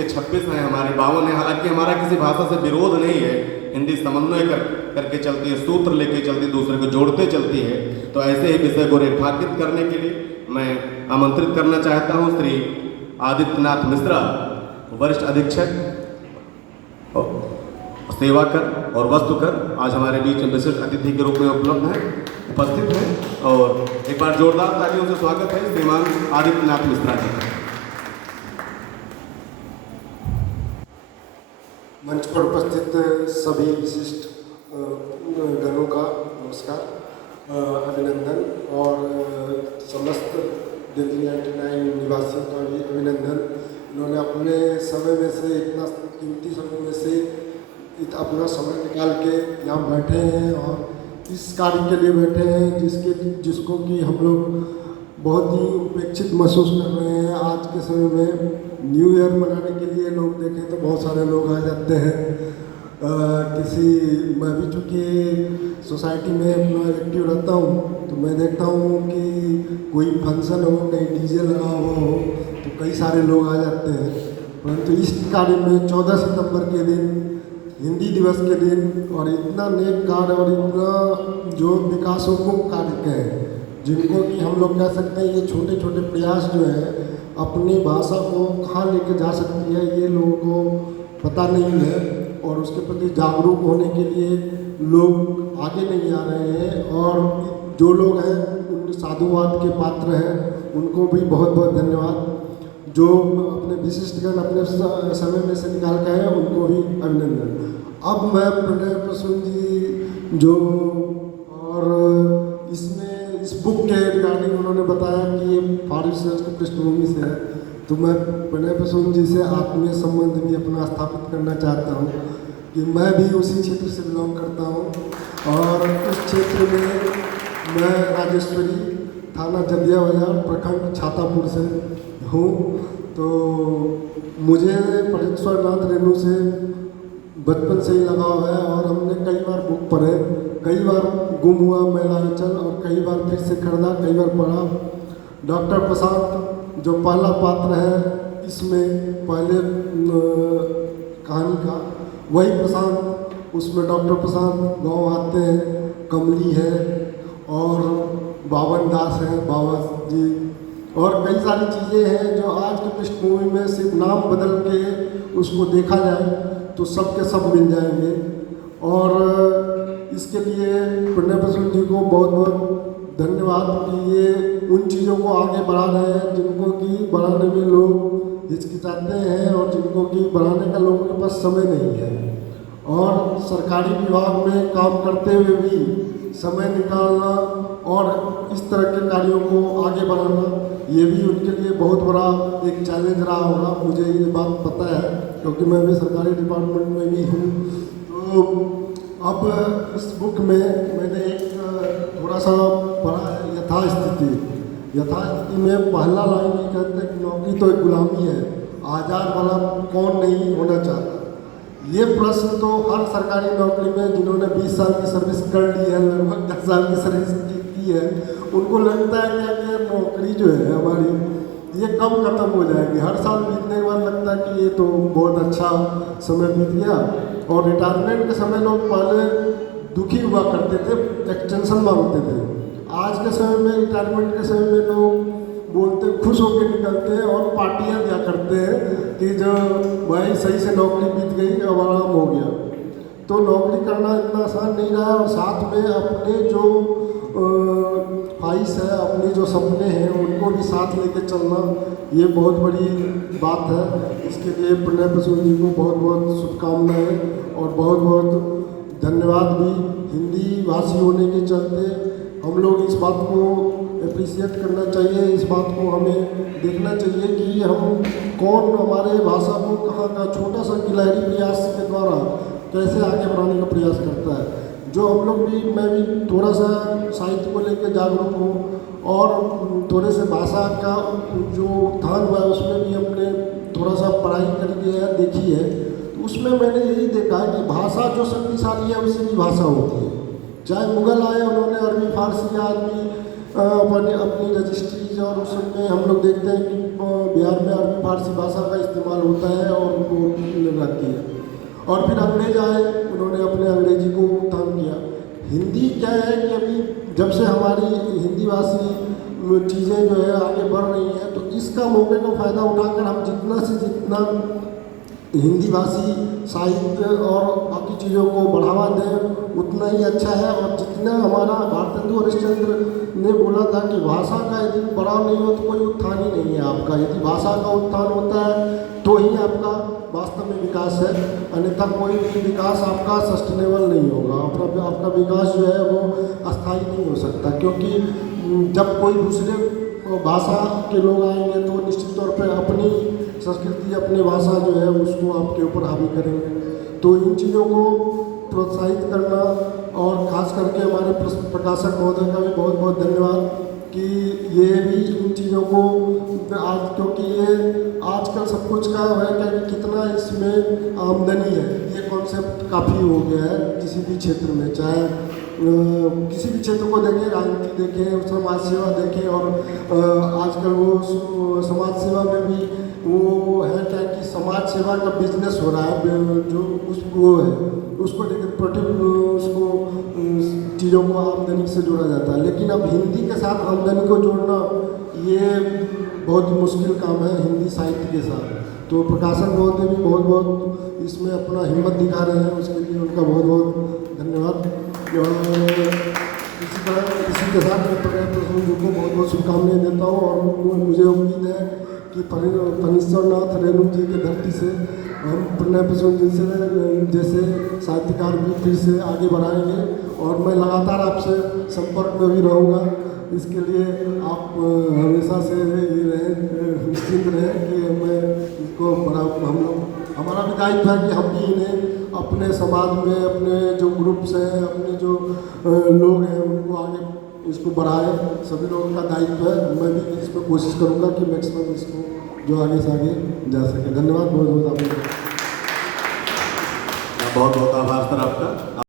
इसके 26 हैं, हमारे 52 हैं। हालांकि हमारा किसी भाषा से विरोध नहीं है, हिंदी समन्वय करके चलती है, सूत्र लेके चलती है, दूसरे को जोड़ते चलती है। तो ऐसे ही विषय को रेखांकित करने के लिए मैं आमंत्रित करना चाहता हूँ श्री आदित्यनाथ मिश्रा, वरिष्ठ अधीक्षक सेवा कर और वस्तु कर, आज हमारे बीच में विशिष्ट अतिथि के रूप में उपस्थित हैं। और एक बार जोरदार तालियों से स्वागत है श्रीमान आदित्यनाथ मिश्रा जी का। मंच पर उपस्थित सभी विशिष्ट गणों का नमस्कार, अभिनंदन, और समस्त दिल्ली 99 निवासियों का भी अभिनंदन। इन्होंने अपने समय में से, इतना कीमती समय में से अपना समय निकाल के यहाँ बैठे हैं और इस कार्य के लिए बैठे हैं जिसको कि हम लोग बहुत ही उपेक्षित महसूस कर रहे हैं। आज के समय में न्यू ईयर मनाने के लिए लोग देखें तो बहुत सारे लोग आ जाते हैं। मैं भी चूँकि सोसाइटी में अपना एक्टिव रहता हूँ, तो मैं देखता हूँ कि कोई फंक्शन हो, कहीं डीजे लगा हुआ हो, तो कई सारे लोग आ जाते हैं। परंतु इस कार्य में 14 सितंबर के दिन, हिंदी दिवस के दिन, और इतना नेक कार्य और इतना जो विकासोन्मुख कार्य है, जिनको कि हम लोग कह सकते हैं ये छोटे छोटे प्रयास जो है अपनी भाषा को कहाँ लेके जा सकती है, ये लोगों को पता नहीं है। और उसके प्रति जागरूक होने के लिए लोग आगे नहीं आ रहे हैं। और जो लोग हैं उन साधुवाद के पात्र हैं, उनको भी बहुत बहुत धन्यवाद। जो अपने विशिष्टगण अपने समय में से निकाल के हैं, उनको भी अभिनंदन। अब मैं प्रणय प्रसून जी जो, और इसमें इस बुक के रिगार्डिंग उन्होंने बताया कि ये फॉरेन रिसर्च की पृष्ठभूमि से है, तो मैं प्रणय प्रसून जी से आत्मीय संबंध भी अपना स्थापित करना चाहता हूँ कि मैं भी उसी क्षेत्र से बिलोंग करता हूँ। और उस क्षेत्र में मैं राजेश्वरी, थाना जदिया बाजार, प्रखंड छातापुर से हूँ। तो मुझे पटेश्वर नाथ रेणु से बचपन से ही लगाव है और हमने कई बार बुक पढ़े, कई बार गुम हुआ मेला चल, और कई बार फिर से खरीदा, कई बार पढ़ा। डॉक्टर प्रशांत जो पहला पात्र है इसमें, पहले कहानी का वही प्रशांत, उसमें डॉक्टर प्रशांत गांव आते हैं, कमली है और बावन दास है, बाबा जी, और कई सारी चीज़ें हैं जो आज के पृष्ठभूमि में सिर्फ नाम बदल के उसको देखा जाए तो सब के सब मिल जाएंगे। और इसके लिए प्रणय प्रसून जी को बहुत बहुत धन्यवाद कि ये उन चीज़ों को आगे बढ़ा रहे हैं जिनको कि बढ़ाने में लोग हिचकिचाते हैं और जिनको कि बढ़ाने का लोगों के पास समय नहीं है। और सरकारी विभाग में काम करते हुए भी समय निकालना और इस तरह के कार्यों को आगे बढ़ाना, ये भी उनके लिए बहुत बड़ा एक चैलेंज रहा होगा, मुझे ये बात पता है क्योंकि मैं भी सरकारी डिपार्टमेंट में भी हूँ। तो अब इस बुक में मैंने एक थोड़ा सा पढ़ा है, यथास्थिति में पहला लाइन ये कहते हैं कि नौकरी तो एक गुलामी है, आज़ाद वाला कौन नहीं होना चाहता। ये प्रश्न तो हर सरकारी नौकरी में जिन्होंने 20 साल की सर्विस कर ली है, लगभग 10 साल की सर्विस की है, उनको लगता है कि ये नौकरी जो है हमारी ये कब खत्म हो जाएगी। हर साल बीतने के बाद लगता है कि ये तो बहुत अच्छा समय बीत गया। और रिटायरमेंट के समय लोग पहले दुखी हुआ करते थे, एक्सटेंशन मांगते थे। आज के समय में, रिटायरमेंट के समय में लोग बोलते, खुश होकर निकलते हैं और पार्टियां दिया करते हैं कि जो भाई सही से नौकरी बीत गई, अब आराम हो गया। तो नौकरी करना इतना आसान नहीं रहा। और साथ में अपने जो ख्वाहिश है, अपने जो सपने हैं, उनको भी साथ लेके चलना, ये बहुत बड़ी बात है। इसके लिए प्रणय प्रसून जी को बहुत बहुत शुभकामनाएं और बहुत बहुत धन्यवाद भी। हिंदी भाषी होने के चलते हम लोग इस बात को अप्रिशिएट करना चाहिए, इस बात को हमें देखना चाहिए कि हम कौन हमारे भाषा को कहाँ का छोटा सा गिलहरी प्रयास के द्वारा कैसे आगे बढ़ाने का प्रयास करता है। जो हम लोग भी, मैं भी थोड़ा सा साहित्य को लेकर जागरूक हूँ और थोड़े से भाषा का जो उत्थान हुआ है उसमें भी हमने थोड़ा सा पढ़ाई करी है, देखी है। तो उसमें मैंने यही देखा कि भाषा जो शक्तिशाली है उसी की भाषा होती है। चाहे मुग़ल आए, उन्होंने अरबी फारसी आदमी अपनी रजिस्ट्रीज, और उसमें हम लोग देखते हैं कि बिहार में अरबी फारसी भाषा का इस्तेमाल होता है और उनको रहती है। और फिर अंग्रेज आए, उन्होंने अपने अंग्रेजी को उत्थान किया। हिंदी क्या है कि अभी जब से हमारी हिंदी भाषी चीज़ें जो है आगे बढ़ रही हैं, तो इसका मौके का फ़ायदा उठाकर हम जितना से जितना हिंदी भाषी साहित्य और बाकी चीज़ों को बढ़ावा दें उतना ही अच्छा है। और जितना हमारा भारतेंदु हरिश्चंद्र ने बोला था कि भाषा का यदि बढ़ाव नहीं हो तो कोई उत्थान ही नहीं है आपका। यदि भाषा का उत्थान होता है तो ही आपका वास्तव में विकास है, अन्यथा कोई भी विकास आपका सस्टेनेबल नहीं होगा। आपका विकास जो है वो अस्थायी नहीं हो सकता, क्योंकि जब कोई दूसरे भाषा के लोग आएंगे तो निश्चित तौर पर अपनी संस्कृति, अपनी भाषा जो है उसको आपके ऊपर हावी करेंगे। तो इन चीज़ों को प्रोत्साहित करना, और ख़ास करके हमारे प्रकाशक महोदय का भी बहुत बहुत धन्यवाद कि ये भी इन चीज़ों को आज, क्योंकि ये आजकल सब कुछ का है क्या कि कितना इसमें आमदनी है, ये कॉन्सेप्ट काफ़ी हो गया है किसी भी क्षेत्र में, चाहे किसी भी क्षेत्र को देखें, राजनीति देखें, समाज सेवा देखें। और आजकल वो समाज सेवा में भी वो है क्या कि समाज सेवा का बिजनेस हो रहा है, जो उसको है उसको लेकर उसको चीज़ों को आमदनी से जोड़ा जाता है। लेकिन अब हिंदी के साथ आमदनी को जोड़ना ये बहुत मुश्किल काम है हिंदी साहित्य के साथ। तो प्रकाशक महोदय भी बहुत बहुत इसमें अपना हिम्मत दिखा रहे हैं, उसके लिए उनका बहुत बहुत धन्यवाद। और इसी तरह इसी के साथ मैं प्रणय प्रसून जी को बहुत बहुत शुभकामनाएं देता हूँ। और मुझे उम्मीद है कि फणीश्वरनाथ रेणु जी की धरती से हम प्रणय प्रसून जी से जैसे साहित्यकार भी फिर से आगे बढ़ाएंगे। और मैं लगातार आपसे संपर्क में भी रहूँगा, इसके लिए आप हमेशा से ये रहें, निश्चिंत रहें कि मैं इसको बड़ा, हम लोग हमारा भी दायित्व है कि हम भी इन्हें अपने समाज में, अपने जो ग्रुप्स हैं, अपने जो लोग हैं उनको आगे इसको बढ़ाएं, सभी लोगों का दायित्व है। मैं भी इस पर कोशिश करूँगा कि मैक्सिमम इसको जो आगे से आगे जा सके। धन्यवाद बहुत बहुत आपका। बहुत बहुत आभार सर आपका।